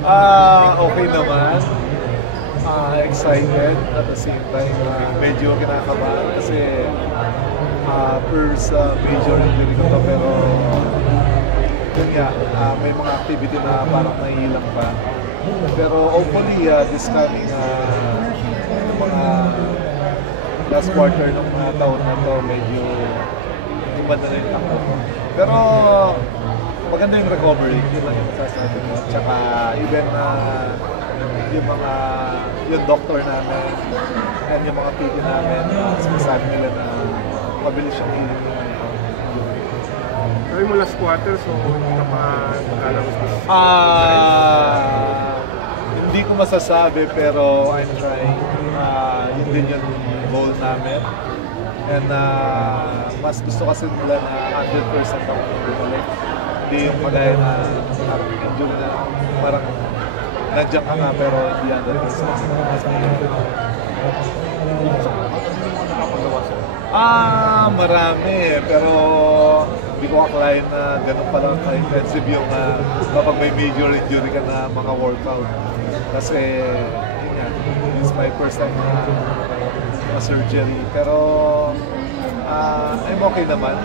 Okay naman. Excited at the same time. Medyo kinakabahan kasi first major injury ko to pero yun nga, may mga activity na parang nahihilang pa. Pero hopefully this coming mga last quarter ng taon na to medyo iba na rin ako. Pero maganda yung recovery, yun lang yung masasabi ko. Tsaka even yung doctor namin and yung mga PT namin, sinasabi nila na mabilis siyang healing. Sabi mo last quarter, so hindi ka pa magkalabas. Hindi ko masasabi pero I'm trying. Yun din yung goal namin. And mas gusto kasi nila na 100% ako bumalik. Hindi yung kagaya na parang injury na parang nandiyan ka nga pero hindi 100%. Marami pero hindi ko akalain na ganun pala ka-intensive yung kapag may major injury ka na mga workout. Kasi yun nga, it's my first time na surgery. Pero I'm okay naman.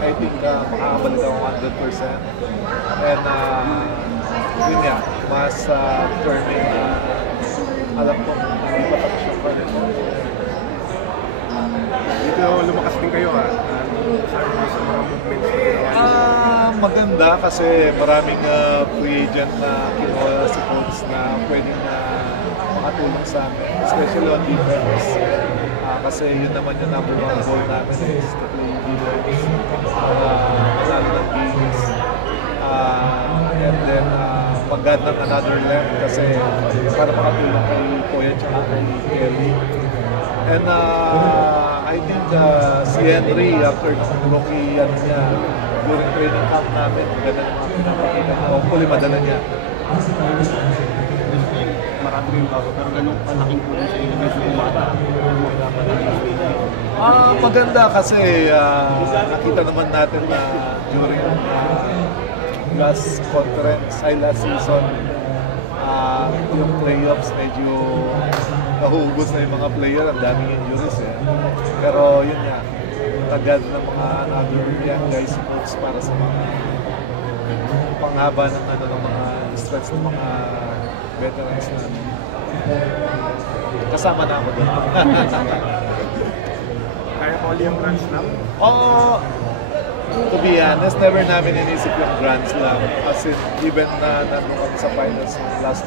I think makakabalik ako 100%. And yun nga, mas turning alam ko, hindi pa tapos yung pa rin. Dito lumakas din kayo ha? Sa mga movements na maganda kasi maraming free agent na kinuha si coach na pwedeng makatulong sa amin, especially on defense. Kasi yun naman yung number one goal namin is to play defense. Manalo ng games. And then mag-add ng another length kasi para makatulong kay Kuya tsaka kay Kelly. And I think si Henry, after rookie niya, during training camp namin, ganda ng mga pinapakita. Hopefully, madala niya. Marami kayong bago, pero ganun kalaking tulong sa inyo medyo umata. Maganda kasi nakita naman natin na during last season, yung playoffs medyo nahuhubos na yung mga player, ang daming injuries eh. Pero yun nga, agad ng mga other young guys coach para sa mga panghaba ng mga stress ng mga veterans namin. Kasama na ako doon. kaya pa ulit yung Grand Slam? To be honest, never namin inisip yung Grand Slam. As in, even na nandun sa finals ng last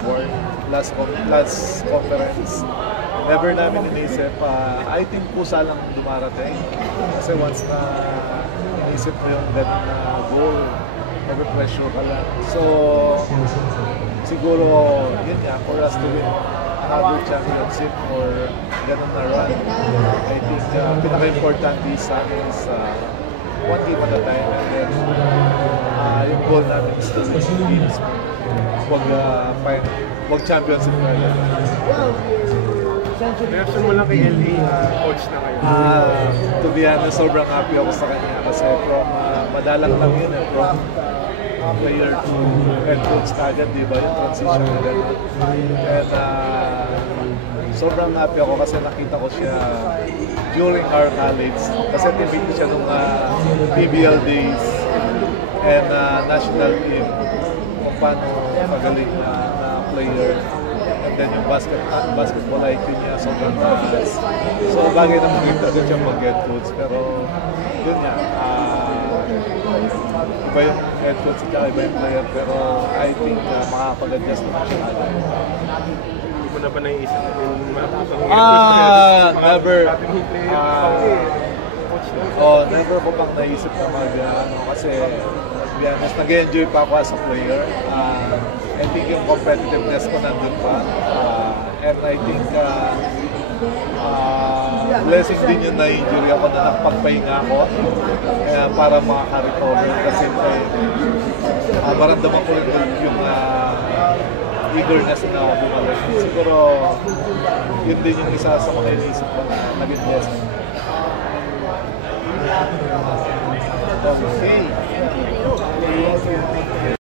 conference, never namin inisip. I think pusa lang dumarating. Kasi once na inisip mo yung ganun na goal, nag-pressure ka lang. So, siguro, yun nga, for us to win another championship or ganun na run, I think pinaka-importante sa akin is one game at a time, and then yung goal namin is to win games. Wag championship na lang. Reaction mo lang kay LA, coach na kayo. To be honest, sobrang happy ako sa kanya kasi from madalang lang yun from player to head coach kagad, di ba? Yung transition na gano'n. And sobrang happy ako kasi nakita ko siya during our college. Kasi teammate ko siya nung PBL days and national team kung paano magaling na player. And then yung basketball IQ niya, sobrang mabilis. So bagay na makita ko siya mag-head coach. Pero yun nga, iba yung head coach at iba yung player. Pero I think makakapag-adjust naman siya. Hindi mo na ba naiisip na yung never. Never ko pang naisip na kasi to be honest, nag-enjoy pa ako as a player. I think yung competitiveness ko nandun pa. And I think blessing din yung na-injury ako na nakapagpahinga ako para makaka-recover. Kasi maramdaman ko rin yung eagerness na bumalik. Siguro yun din yung isa sa mga inisip ko na naging blessing. Okay.